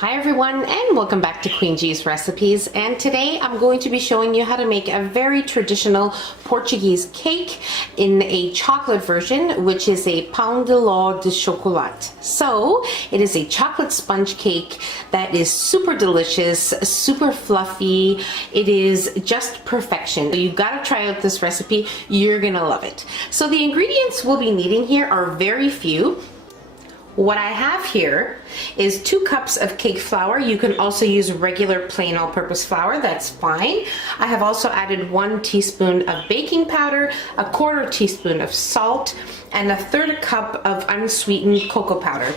Hi everyone, and welcome back to Queen G's Recipes, and today I'm going to be showing you how to make a very traditional Portuguese cake in a chocolate version, which is a pão de ló de chocolate. So it is a chocolate sponge cake that is super delicious, super fluffy. It is just perfection. You gotta try out this recipe, you're gonna love it. So the ingredients we'll be needing here are very few. What I have here is 2 cups of cake flour. You can also use regular plain all-purpose flour, that's fine. I have also added 1 teaspoon of baking powder, a 1/4 teaspoon of salt, and a 1/3 cup of unsweetened cocoa powder.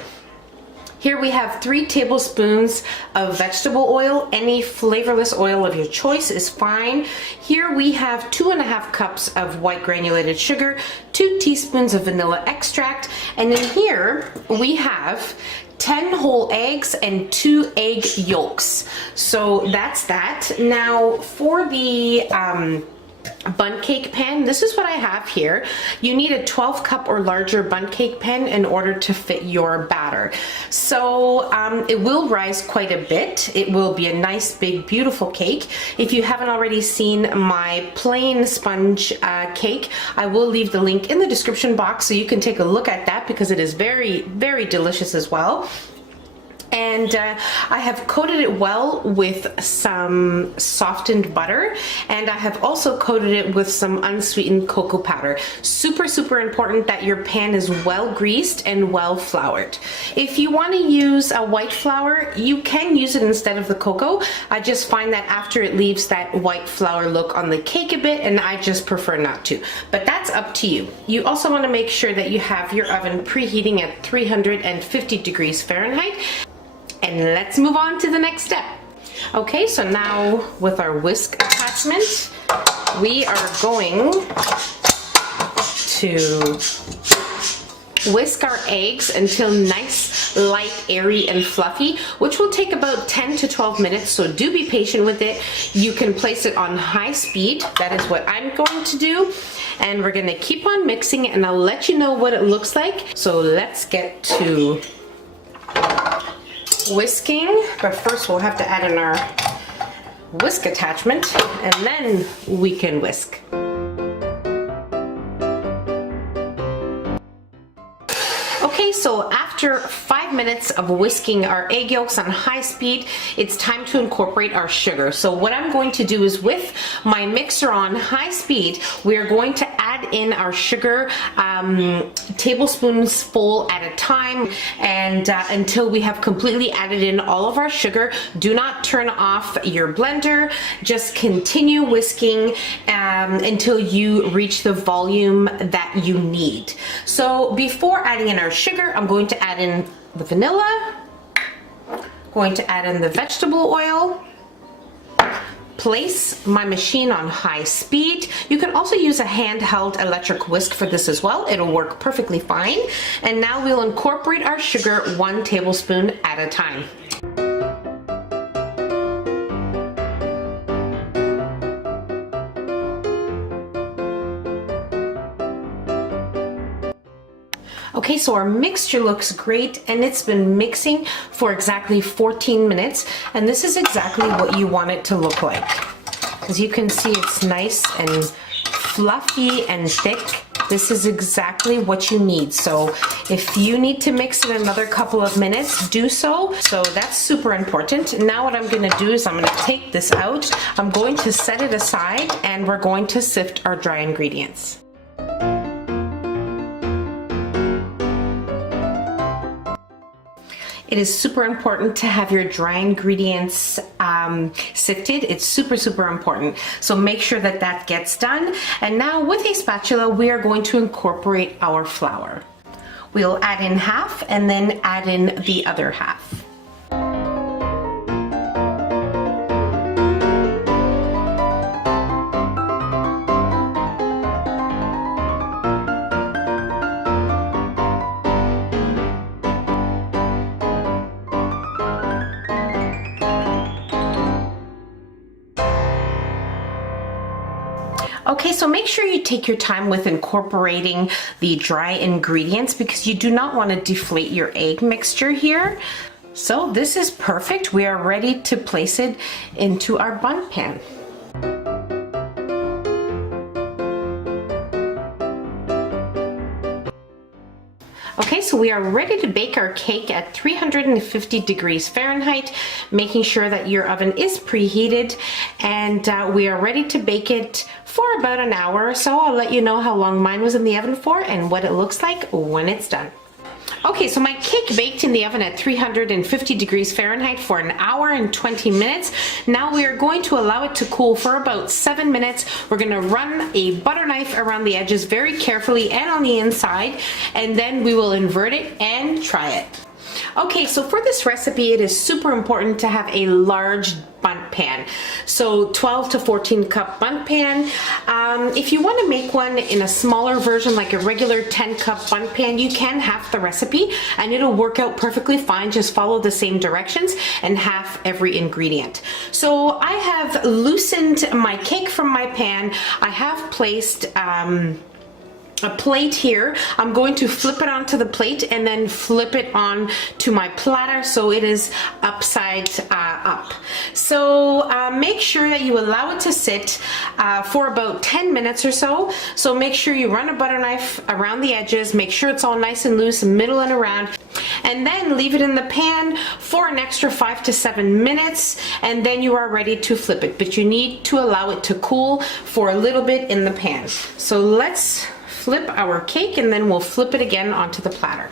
Here we have 3 tablespoons of vegetable oil. Any flavorless oil of your choice is fine. Here we have 2.5 cups of white granulated sugar, 2 teaspoons of vanilla extract, and in here we have 10 whole eggs and 2 egg yolks. So that's that. Now for the bundt cake pan, this is what I have here. You need a 12 cup or larger bundt cake pan in order to fit your batter. So it will rise quite a bit. It will be a nice big beautiful cake. If you haven't already seen my plain sponge cake, I will leave the link in the description box so you can take a look at that because it is very, very delicious as well. And I have coated it well with some softened butter, and I have also coated it with some unsweetened cocoa powder. Super, super important that your pan is well greased and well floured. If you want to use a white flour, you can use it instead of the cocoa. I just find that after it leaves that white flour look on the cake a bit, and I just prefer not to. But that's up to you. You also want to make sure that you have your oven preheating at 350 degrees Fahrenheit. And let's move on to the next step. Okay, so now with our whisk attachment, we are going to whisk our eggs until nice, light, airy, and fluffy, which will take about 10 to 12 minutes, so do be patient with it. You can place it on high speed. That is what I'm going to do. And we're gonna keep on mixing, and I'll let you know what it looks like. So let's get to whisking, but first we'll have to add in our whisk attachment, and then we can whisk. Okay, so after 5 minutes of whisking our egg yolks on high speed, it's time to incorporate our sugar. So what I'm going to do is, with my mixer on high speed, we are going to add in our sugar tablespoons full at a time, and until we have completely added in all of our sugar. Do not turn off your blender, just continue whisking until you reach the volume that you need. So before adding in our sugar, I'm going to add in the vanilla, going to add in the vegetable oil, place my machine on high speed. You can also use a handheld electric whisk for this as well. It'll work perfectly fine. And now we'll incorporate our sugar 1 tablespoon at a time. Okay, so our mixture looks great, and it's been mixing for exactly 14 minutes, and this is exactly what you want it to look like. As you can see, it's nice and fluffy and thick. This is exactly what you need. So if you need to mix it another couple of minutes, do so. So that's super important. Now what I'm gonna do is I'm gonna take this out, I'm going to set it aside, and we're going to sift our dry ingredients. It is super important to have your dry ingredients sifted. It's super, super important. So make sure that that gets done. And now with a spatula, we are going to incorporate our flour. We'll add in half and then add in the other half. Okay, so make sure you take your time with incorporating the dry ingredients because you do not want to deflate your egg mixture here. So this is perfect. We are ready to place it into our bun pan. Okay, so we are ready to bake our cake at 350 degrees Fahrenheit, making sure that your oven is preheated, and we are ready to bake it for about an hour or so. I'll let you know how long mine was in the oven for and what it looks like when it's done. Okay, so my cake baked in the oven at 350 degrees Fahrenheit for an hour and 20 minutes. Now we are going to allow it to cool for about 7 minutes. We're gonna run a butter knife around the edges very carefully and on the inside, and then we will invert it and try it. Okay, so for this recipe, it is super important to have a large bundt pan. So 12 to 14 cup bundt pan. If you want to make one in a smaller version, like a regular 10 cup bundt pan, you can half the recipe and it'll work out perfectly fine. Just follow the same directions and half every ingredient. So I have loosened my cake from my pan. I have placed a plate here. I'm going to flip it onto the plate and then flip it on to my platter so it is upside up. So make sure that you allow it to sit for about 10 minutes or so. So make sure you run a butter knife around the edges, make sure it's all nice and loose, middle and around, and then leave it in the pan for an extra 5 to 7 minutes, and then you are ready to flip it. But you need to allow it to cool for a little bit in the pan. So let's flip our cake and then we'll flip it again onto the platter.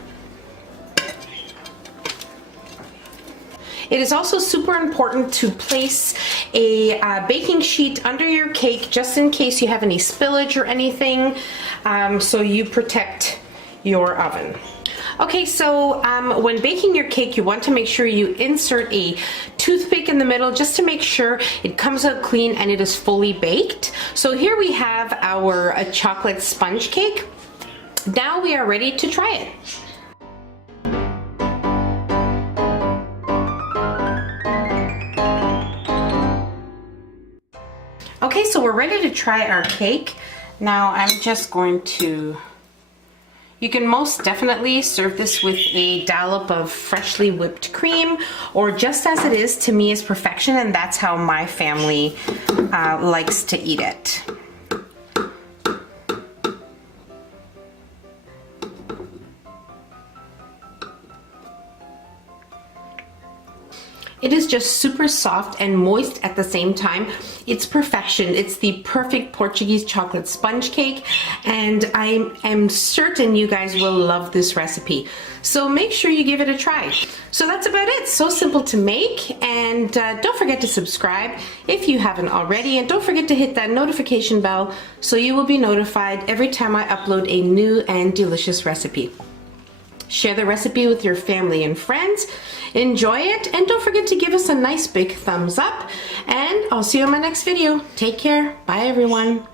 It is also super important to place a baking sheet under your cake just in case you have any spillage or anything, so you protect your oven. Okay, so when baking your cake, you want to make sure you insert a toothpick in the middle just to make sure it comes out clean and it is fully baked. So here we have our chocolate sponge cake. Now we are ready to try it. Okay, so we're ready to try our cake. Now I'm just going to, you can most definitely serve this with a dollop of freshly whipped cream, or just as it is, to me, is perfection, and that's how my family likes to eat it. It is just super soft and moist at the same time. It's perfection. It's the perfect Portuguese chocolate sponge cake, and I am certain you guys will love this recipe. So make sure you give it a try. So that's about it. So simple to make, and don't forget to subscribe if you haven't already, and don't forget to hit that notification bell so you will be notified every time I upload a new and delicious recipe. Share the recipe with your family and friends. Enjoy it, and don't forget to give us a nice big thumbs up, and I'll see you in my next video. Take care. Bye everyone.